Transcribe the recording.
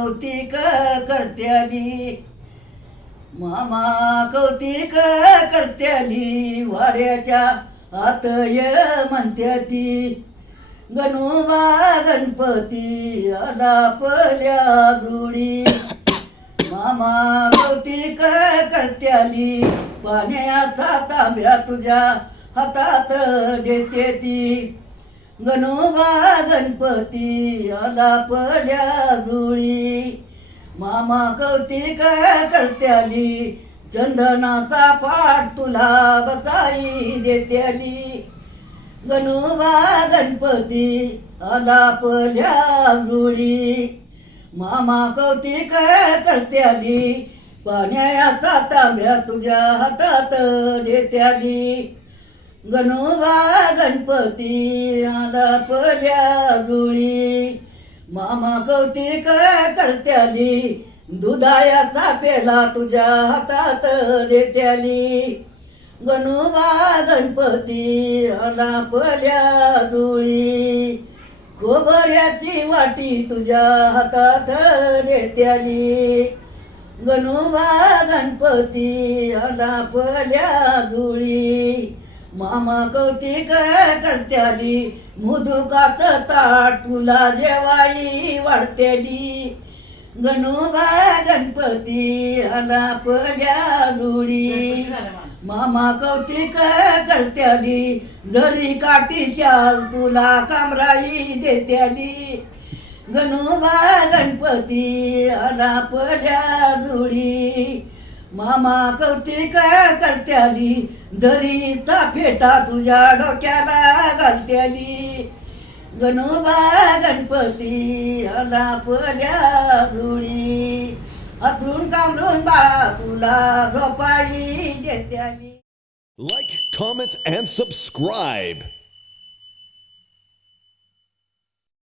कौतिक करत्याली, मामा कौतिक करत्याली, वाड्याच्या आतय म्हणत्याती. गणोबा गणपती आलापल्या जुळी, मामा कौतिक करत्याली, पाण्याचा तांब्या तुझ्या हातात देते ती. गणोबा गणपती आलापल्या जुळी, मामा कौतिक करत्याली, चंदनाचा पाट तुला बसाई देत्याली. गणोबा गणपती आलापल्या जुळी, मामा कौतिक करत्याली, पाण्याचा तांब्या तुझ्या हातात देत्याली. गणोबा गणपती आलापल्या जुळी, मामा कौतिक करत्याली, दुधायाचा पेला तुझ्या हातात देत्याली. गणोबा गणपती आलापल्या जुळी, खोबऱ्याची वाटी तुझ्या हातात देत्याली. गणोबा गणपती आलापल्या जुळी, मामा कौतिक करत्याली, मुदुकाचं ताट तुला जेवाई वाढत्याली. गणोबा गणपती आलापल्या जुळी, मामा कौतिक करत्याली, जरी काठी शाल तुला कामराई देत्याली. गणोबा गणपती आलापल्या जुळी, मामा कौतिक करत्याली, जरीचा फेटा तुझ्या डोक्याला घालत्याली. गणोबा गणपती आलापल्या जुळी, हातरून कामरून बाळा तुला झोपाई देत्याली. Like, comment, and subscribe.